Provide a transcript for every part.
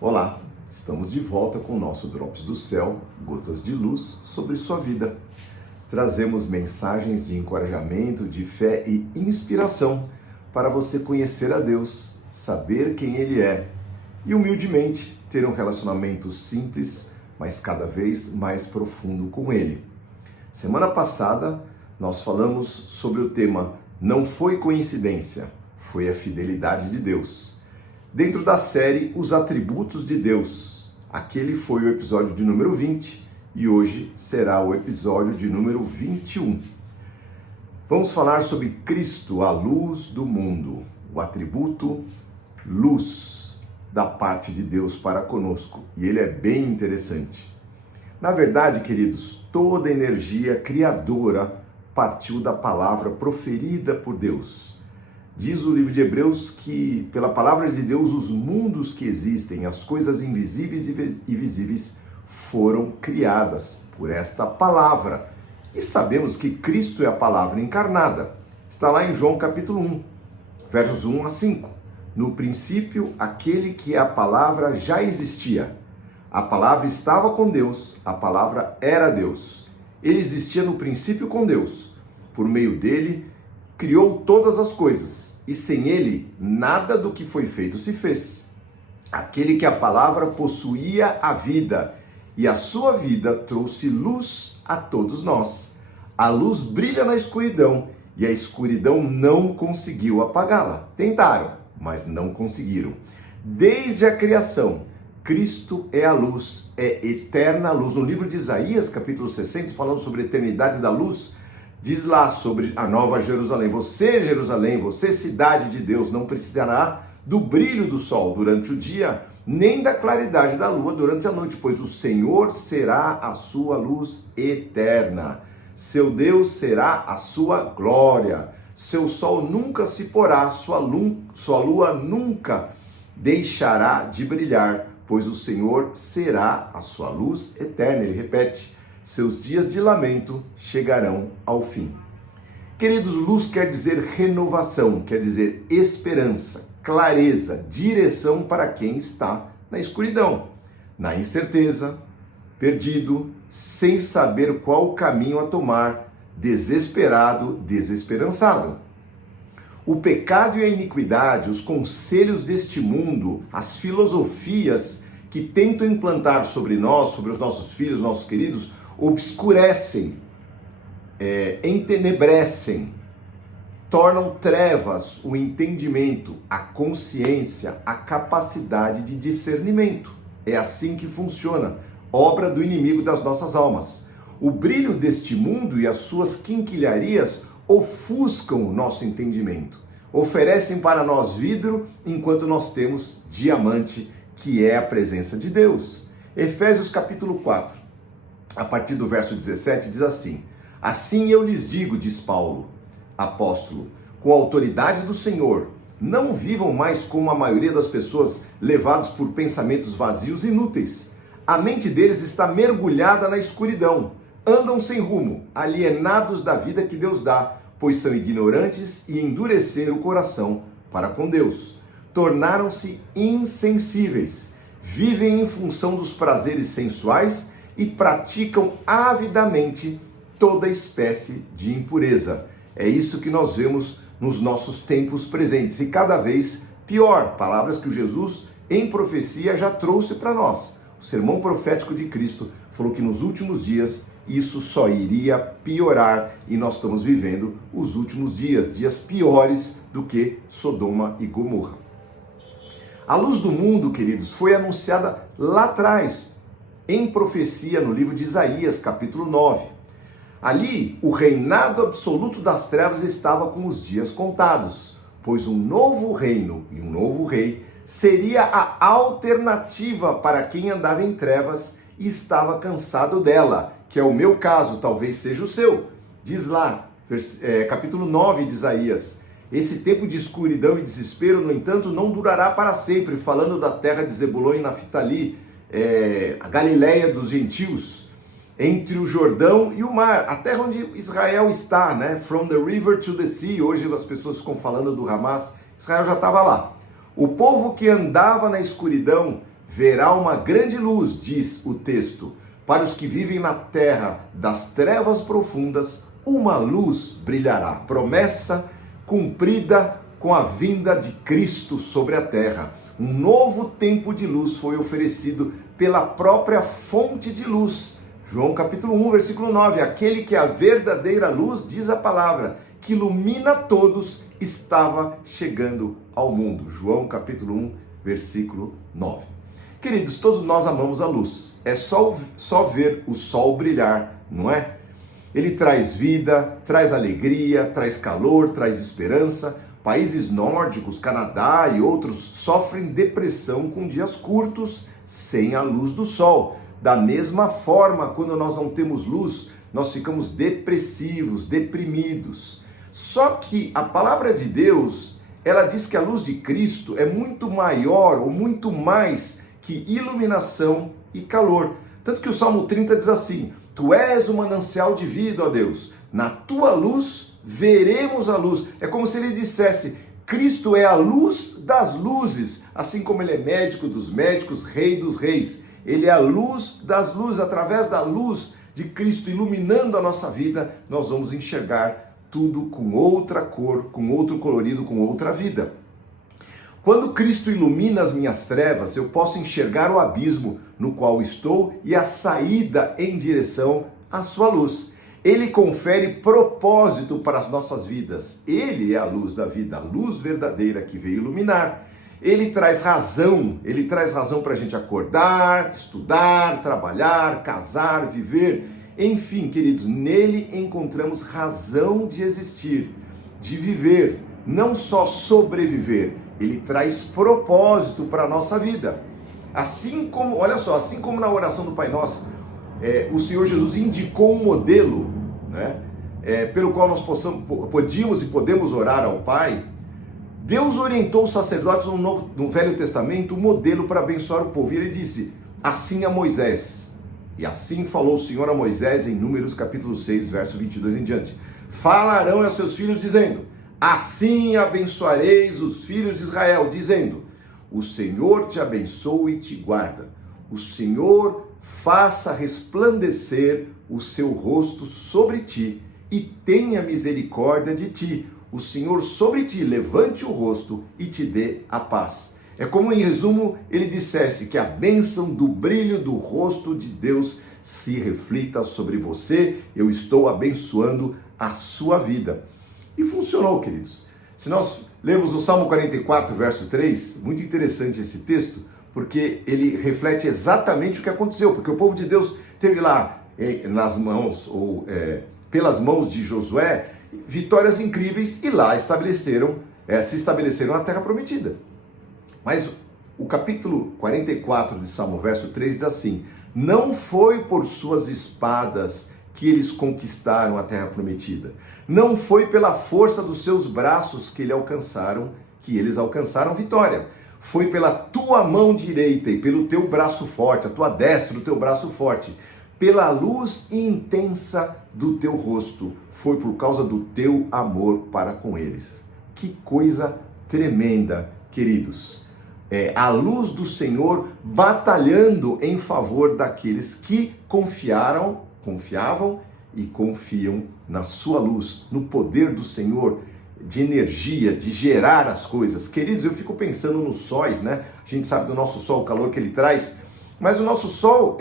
Olá, estamos de volta com o nosso Drops do Céu, gotas de luz sobre sua vida. Trazemos mensagens de encorajamento, de fé e inspiração para você conhecer a Deus, saber quem Ele é e, humildemente, ter um relacionamento simples, mas cada vez mais profundo com Ele. Semana passada, nós falamos sobre o tema Não foi coincidência, foi a fidelidade de Deus. Dentro da série Os Atributos de Deus, aquele foi o episódio de número 20 e hoje será o episódio de número 21. Vamos falar sobre Cristo, a luz do mundo, o atributo luz da parte de Deus para conosco. E ele é bem interessante. Na verdade, queridos, toda energia criadora partiu da palavra proferida por Deus. Diz o livro de Hebreus que, pela palavra de Deus, os mundos que existem, as coisas invisíveis e visíveis, foram criadas por esta palavra. E sabemos que Cristo é a palavra encarnada. Está lá em João capítulo 1, versos 1 a 5. No princípio, aquele que é a palavra já existia. A palavra estava com Deus, a palavra era Deus. Ele existia no princípio com Deus. Por meio dele, criou todas as coisas. E sem ele, nada do que foi feito se fez. Aquele que a palavra possuía a vida, e a sua vida trouxe luz a todos nós. A luz brilha na escuridão, e a escuridão não conseguiu apagá-la. Tentaram, mas não conseguiram. Desde a criação, Cristo é a luz, é eterna luz. No livro de Isaías, capítulo 60, falando sobre a eternidade da luz, diz lá sobre a nova Jerusalém: você, Jerusalém, você, cidade de Deus, não precisará do brilho do sol durante o dia, nem da claridade da lua durante a noite, pois o Senhor será a sua luz eterna. Seu Deus será a sua glória. Seu sol nunca se porá, sua lua nunca deixará de brilhar, pois o Senhor será a sua luz eterna. Ele repete: seus dias de lamento chegarão ao fim. Queridos, luz quer dizer renovação, quer dizer esperança, clareza, direção para quem está na escuridão, na incerteza, perdido, sem saber qual caminho a tomar, desesperado, desesperançado. O pecado e a iniquidade, os conselhos deste mundo, as filosofias que tentam implantar sobre nós, sobre os nossos filhos, nossos queridos, obscurecem, entenebrecem, tornam trevas o entendimento, a consciência, a capacidade de discernimento. É assim que funciona, obra do inimigo das nossas almas. O brilho deste mundo e as suas quinquilharias ofuscam o nosso entendimento, oferecem para nós vidro enquanto nós temos diamante, que é a presença de Deus. Efésios capítulo 4. A partir do verso 17, diz assim: assim eu lhes digo, diz Paulo, apóstolo, com a autoridade do Senhor, não vivam mais como a maioria das pessoas, levados por pensamentos vazios e inúteis. A mente deles está mergulhada na escuridão, andam sem rumo, alienados da vida que Deus dá, pois são ignorantes e endureceram o coração para com Deus. Tornaram-se insensíveis, vivem em função dos prazeres sensuais e praticam avidamente toda espécie de impureza. É isso que nós vemos nos nossos tempos presentes e cada vez pior. Palavras que o Jesus em profecia já trouxe para nós. O sermão profético de Cristo falou que nos últimos dias isso só iria piorar e nós estamos vivendo os últimos dias, dias piores do que Sodoma e Gomorra. A luz do mundo, queridos, foi anunciada lá atrás, em profecia no livro de Isaías, capítulo 9. Ali, o reinado absoluto das trevas estava com os dias contados, pois um novo reino e um novo rei seria a alternativa para quem andava em trevas e estava cansado dela, que é o meu caso, talvez seja o seu. Diz lá, capítulo 9 de Isaías: esse tempo de escuridão e desespero, no entanto, não durará para sempre, falando da terra de Zebulon e Naftali, a Galileia dos gentios, entre o Jordão e o mar, a terra onde Israel está, né? From the river to the sea. Hoje as pessoas ficam falando do Hamas, Israel já estava lá. O povo que andava na escuridão verá uma grande luz, diz o texto. Para os que vivem na terra das trevas profundas, uma luz brilhará. Promessa cumprida com a vinda de Cristo sobre a terra. Um novo tempo de luz foi oferecido pela própria fonte de luz. João capítulo 1, versículo 9. Aquele que é a verdadeira luz, diz a palavra, que ilumina todos, estava chegando ao mundo. João capítulo 1, versículo 9. Queridos, todos nós amamos a luz. É só ver o sol brilhar, não é? Ele traz vida, traz alegria, traz calor, traz esperança. Países nórdicos, Canadá e outros sofrem depressão com dias curtos, sem a luz do sol. Da mesma forma, quando nós não temos luz, nós ficamos depressivos, deprimidos. Só que a palavra de Deus, ela diz que a luz de Cristo é muito maior ou muito mais que iluminação e calor. Tanto que o Salmo 30 diz assim: Tu és o manancial de vida, ó Deus. Na tua luz veremos a luz. É como se ele dissesse: Cristo é a luz das luzes, assim como ele é médico dos médicos, rei dos reis. Ele é a luz das luzes. Através da luz de Cristo iluminando a nossa vida, nós vamos enxergar tudo com outra cor, com outro colorido, com outra vida. Quando Cristo ilumina as minhas trevas, eu posso enxergar o abismo no qual estou e a saída em direção à sua luz. Ele confere propósito para as nossas vidas. Ele é a luz da vida, a luz verdadeira que veio iluminar. Ele traz razão para a gente acordar, estudar, trabalhar, casar, viver. Enfim, queridos, nele encontramos razão de existir, de viver, não só sobreviver. Ele traz propósito para a nossa vida. Assim como, olha só, assim como na oração do Pai Nosso, o Senhor Jesus indicou um modelo, né, pelo qual nós podíamos e podemos orar ao Pai. Deus orientou os sacerdotes no Velho Testamento um modelo para abençoar o povo. E ele disse, assim a Moisés, e assim falou o Senhor a Moisés em Números capítulo 6, verso 22 em diante. Falarão aos seus filhos dizendo, assim abençoareis os filhos de Israel, dizendo, o Senhor te abençoe e te guarda. O Senhor faça resplandecer o seu rosto sobre ti e tenha misericórdia de ti. O Senhor sobre ti levante o rosto e te dê a paz. É como, em resumo, ele dissesse que a bênção do brilho do rosto de Deus se reflita sobre você. Eu estou abençoando a sua vida. E funcionou, queridos. Se nós lermos o Salmo 44, verso 3, muito interessante esse texto, porque ele reflete exatamente o que aconteceu, porque o povo de Deus teve lá nas mãos, pelas mãos de Josué, vitórias incríveis e lá se estabeleceram na terra prometida. Mas o capítulo 44 de Salmo, verso 3 diz assim, não foi por suas espadas que eles conquistaram a terra prometida. Não foi pela força dos seus braços que eles alcançaram vitória. Foi pela tua mão direita e pelo teu braço forte, a tua destra, o teu braço forte, pela luz intensa do teu rosto. Foi por causa do teu amor para com eles. Que coisa tremenda, queridos. A luz do Senhor batalhando em favor daqueles que confiavam e confiam na sua luz, no poder do Senhor, de energia, de gerar as coisas. Queridos, eu fico pensando nos sóis, né? A gente sabe do nosso sol, o calor que ele traz, mas o nosso sol,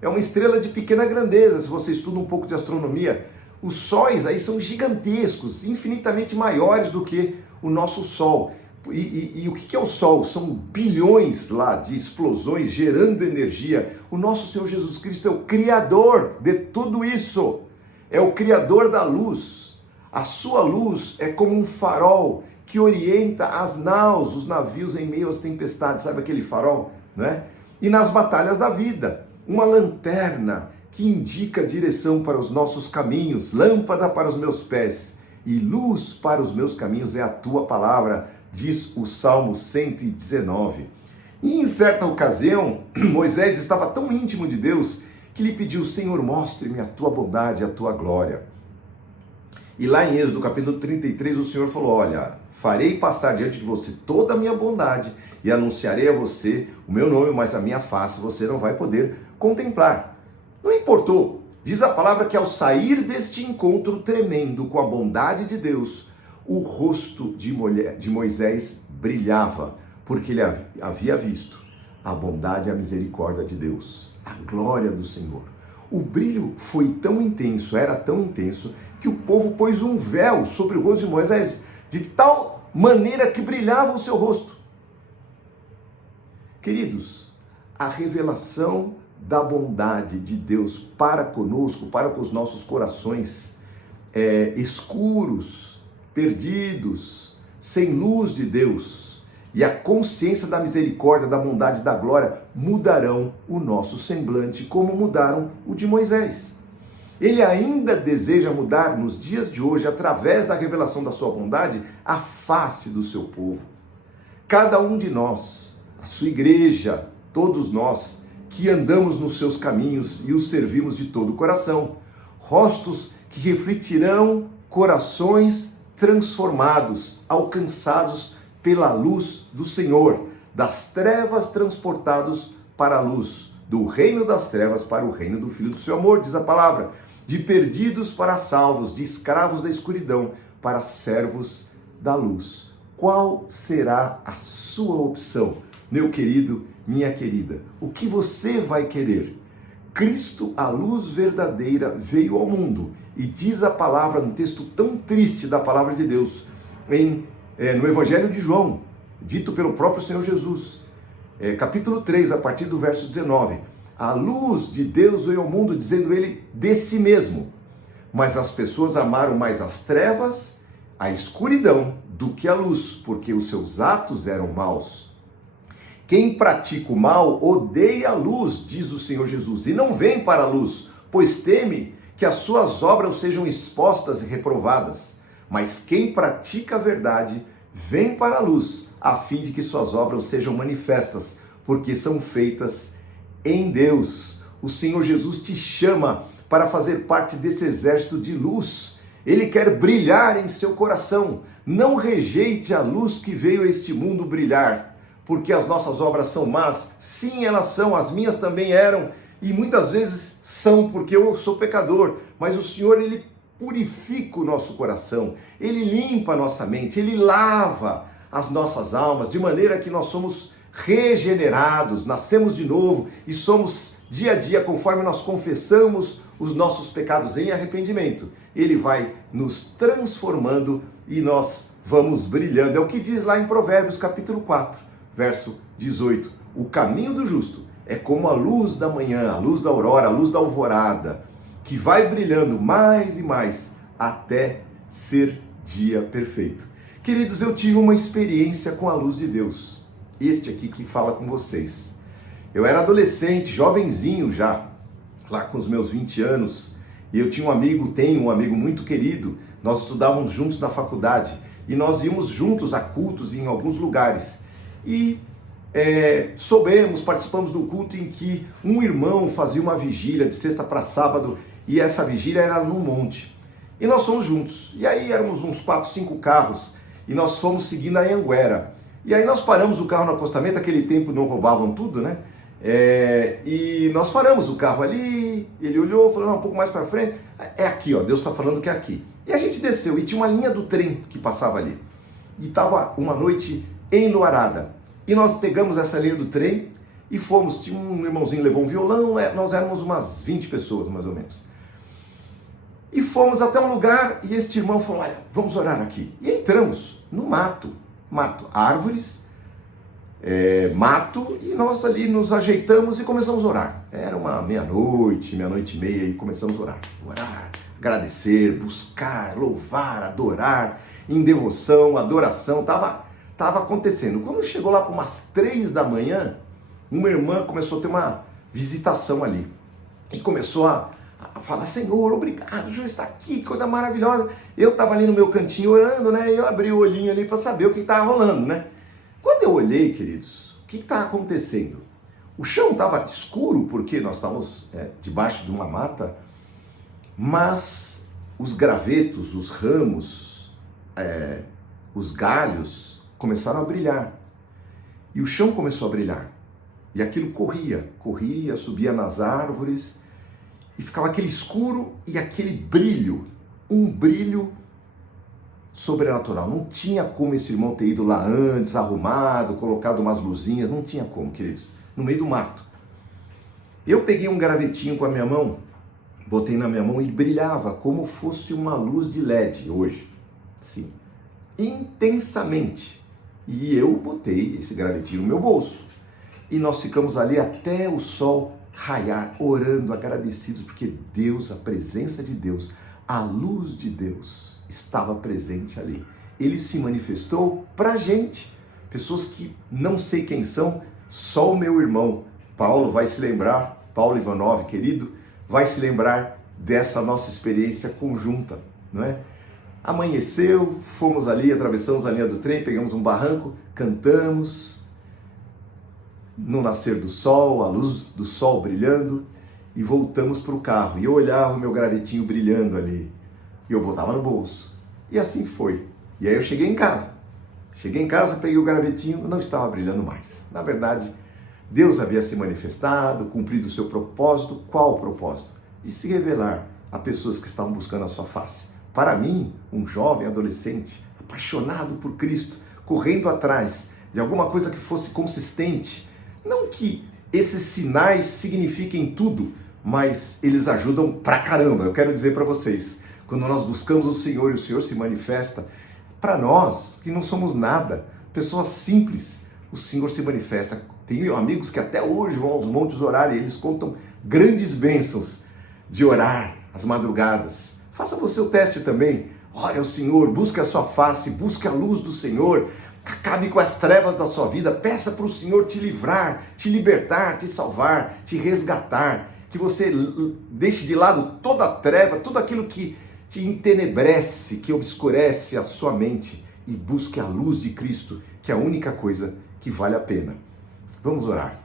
é uma estrela de pequena grandeza. Se você estuda um pouco de astronomia, os sóis aí são gigantescos, infinitamente maiores do que o nosso sol. E o que é o Sol? São bilhões lá de explosões gerando energia. O nosso Senhor Jesus Cristo é o Criador de tudo isso. É o Criador da luz. A sua luz é como um farol que orienta as naus, os navios em meio às tempestades. Sabe aquele farol? Né? E nas batalhas da vida, uma lanterna que indica a direção para os nossos caminhos, lâmpada para os meus pés e luz para os meus caminhos é a tua palavra, diz o Salmo 119. E em certa ocasião, Moisés estava tão íntimo de Deus que lhe pediu, Senhor, mostre-me a tua bondade, a tua glória. E lá em Êxodo capítulo 33, o Senhor falou, olha, farei passar diante de você toda a minha bondade e anunciarei a você o meu nome, mas a minha face você não vai poder contemplar. Não importou. Diz a palavra que ao sair deste encontro tremendo com a bondade de Deus, o rosto de Moisés brilhava, porque ele havia visto a bondade e a misericórdia de Deus, a glória do Senhor. O brilho foi tão intenso, era tão intenso, que o povo pôs um véu sobre o rosto de Moisés, de tal maneira que brilhava o seu rosto. Queridos, a revelação da bondade de Deus para conosco, para com os nossos corações escuros, perdidos, sem luz de Deus, e a consciência da misericórdia, da bondade e da glória mudarão o nosso semblante, como mudaram o de Moisés. Ele ainda deseja mudar nos dias de hoje, através da revelação da sua bondade, a face do seu povo. Cada um de nós, a sua igreja, todos nós, que andamos nos seus caminhos e os servimos de todo o coração, rostos que refletirão corações transformados, alcançados pela luz do Senhor, das trevas transportados para a luz, do reino das trevas para o reino do Filho do seu amor, diz a palavra, de perdidos para salvos, de escravos da escuridão para servos da luz. Qual será a sua opção, meu querido, minha querida? O que você vai querer? Cristo, a luz verdadeira, veio ao mundo, e diz a palavra, num texto tão triste da palavra de Deus, no Evangelho de João, dito pelo próprio Senhor Jesus, capítulo 3, a partir do verso 19, a luz de Deus veio ao mundo, dizendo ele de si mesmo, mas as pessoas amaram mais as trevas, a escuridão, do que a luz, porque os seus atos eram maus. Quem pratica o mal odeia a luz, diz o Senhor Jesus, e não vem para a luz, pois teme que as suas obras sejam expostas e reprovadas. Mas quem pratica a verdade vem para a luz, a fim de que suas obras sejam manifestas, porque são feitas em Deus. O Senhor Jesus te chama para fazer parte desse exército de luz. Ele quer brilhar em seu coração. Não rejeite a luz que veio a este mundo brilhar, porque as nossas obras são más. Sim, elas são, as minhas também eram, e muitas vezes são, porque eu sou pecador, mas o Senhor, Ele purifica o nosso coração, Ele limpa a nossa mente, Ele lava as nossas almas, de maneira que nós somos regenerados, nascemos de novo e somos dia a dia, conforme nós confessamos os nossos pecados em arrependimento, Ele vai nos transformando e nós vamos brilhando. É o que diz lá em Provérbios capítulo 4, verso 18. O caminho do justo é como a luz da manhã, a luz da aurora, a luz da alvorada, que vai brilhando mais e mais até ser dia perfeito. Queridos, eu tive uma experiência com a luz de Deus. Este aqui que fala com vocês. Eu era adolescente, jovenzinho já, lá com os meus 20 anos, e eu tinha tenho um amigo muito querido, nós estudávamos juntos na faculdade, e nós íamos juntos a cultos em alguns lugares. E participamos do culto em que um irmão fazia uma vigília de sexta para sábado, e essa vigília era num monte. E nós fomos juntos, e aí éramos uns 4, 5 carros, e nós fomos seguindo a Anhanguera. E aí nós paramos o carro no acostamento, naquele tempo não roubavam tudo, né? E nós paramos o carro ali, ele olhou, falou, não, um pouco mais para frente, é aqui, ó, Deus está falando que é aqui. E a gente desceu, e tinha uma linha do trem que passava ali. E estava uma noite enluarada. E nós pegamos essa linha do trem e fomos, tinha um irmãozinho levou um violão, nós éramos umas 20 pessoas, mais ou menos. E fomos até um lugar e este irmão falou, olha, vamos orar aqui. E entramos no mato, árvores, mato, e nós ali nos ajeitamos e começamos a orar. Era uma meia-noite e meia, e começamos a orar, agradecer, buscar, louvar, adorar, em devoção, adoração, estava acontecendo. Quando chegou lá para umas 3 da manhã, uma irmã começou a ter uma visitação ali, e começou a falar, Senhor, obrigado, o Senhor está aqui, que coisa maravilhosa. Eu estava ali no meu cantinho orando, né, e eu abri o olhinho ali para saber o que estava rolando, né. Quando eu olhei, queridos, o que estava acontecendo? O chão estava escuro, porque nós estávamos debaixo de uma mata, mas os gravetos, os ramos, os galhos começaram a brilhar. e o chão começou a brilhar. E aquilo corria, subia nas árvores, e ficava aquele escuro e aquele brilho, um brilho sobrenatural. Não tinha como esse irmão ter ido lá antes, arrumado, colocado umas luzinhas, não tinha como, queridos, no meio do mato. Eu peguei um gravetinho com a minha mão, botei na minha mão e brilhava como fosse uma luz de LED hoje, sim, intensamente. E eu botei esse gravetinho no meu bolso. E nós ficamos ali até o sol raiar, orando, agradecidos, porque Deus, a presença de Deus, a luz de Deus estava presente ali. Ele se manifestou pra gente, pessoas que não sei quem são, só o meu irmão Paulo vai se lembrar, Paulo Ivanov, querido, vai se lembrar dessa nossa experiência conjunta, não é? Amanheceu, fomos ali, atravessamos a linha do trem, pegamos um barranco, cantamos, no nascer do sol, a luz do sol brilhando, e voltamos para o carro. E eu olhava o meu gravetinho brilhando ali, e eu botava no bolso. E assim foi. E aí eu cheguei em casa. Peguei o gravetinho, não estava brilhando mais. Na verdade, Deus havia se manifestado, cumprido o seu propósito. Qual o propósito? De se revelar a pessoas que estavam buscando a sua face. Para mim, um jovem adolescente, apaixonado por Cristo, correndo atrás de alguma coisa que fosse consistente. Não que esses sinais signifiquem tudo, mas eles ajudam pra caramba. Eu quero dizer para vocês, quando nós buscamos o Senhor e o Senhor se manifesta, para nós, que não somos nada, pessoas simples, o Senhor se manifesta. Tenho amigos que até hoje vão aos montes orar e eles contam grandes bênçãos de orar às madrugadas. Faça você o teste também. Ore ao Senhor, busque a sua face, busque a luz do Senhor. Acabe com as trevas da sua vida. Peça para o Senhor te livrar, te libertar, te salvar, te resgatar. Que você deixe de lado toda a treva, tudo aquilo que te entenebrece, que obscurece a sua mente e busque a luz de Cristo, que é a única coisa que vale a pena. Vamos orar.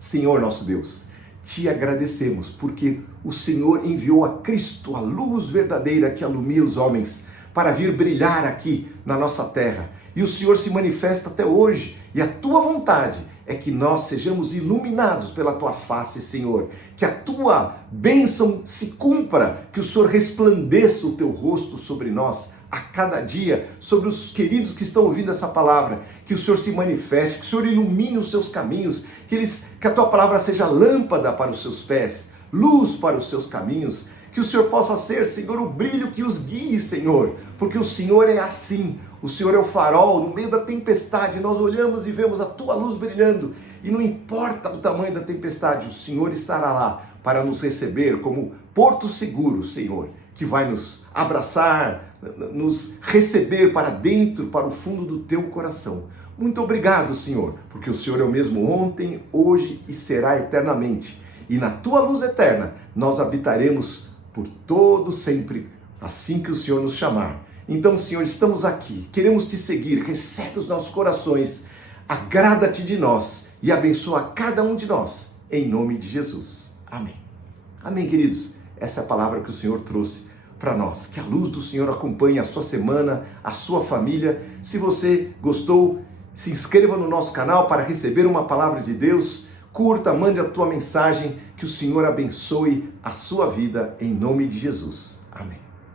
Senhor nosso Deus, te agradecemos porque o Senhor enviou a Cristo, a luz verdadeira que alumia os homens, para vir brilhar aqui na nossa terra. E o Senhor se manifesta até hoje, e a tua vontade é que nós sejamos iluminados pela tua face, Senhor. Que a tua bênção se cumpra, que o Senhor resplandeça o teu rosto sobre nós a cada dia, sobre os queridos que estão ouvindo essa palavra. Que o Senhor se manifeste, que o Senhor ilumine os seus caminhos, que a tua palavra seja lâmpada para os seus pés, luz para os seus caminhos. Que o Senhor possa ser, Senhor, o brilho que os guie, Senhor, porque o Senhor é assim. O Senhor é o farol, no meio da tempestade, nós olhamos e vemos a tua luz brilhando, e não importa o tamanho da tempestade, o Senhor estará lá para nos receber como porto seguro, Senhor, que vai nos abraçar, nos receber para dentro, para o fundo do teu coração. Muito obrigado, Senhor, porque o Senhor é o mesmo ontem, hoje e será eternamente. E na tua luz eterna, nós habitaremos por todo sempre, assim que o Senhor nos chamar. Então, Senhor, estamos aqui, queremos te seguir, recebe os nossos corações, agrada-te de nós e abençoa cada um de nós, em nome de Jesus. Amém. Amém, queridos. Essa é a palavra que o Senhor trouxe para nós. Que a luz do Senhor acompanhe a sua semana, a sua família. Se você gostou, se inscreva no nosso canal para receber uma palavra de Deus. Curta, mande a tua mensagem, que o Senhor abençoe a sua vida, em nome de Jesus. Amém.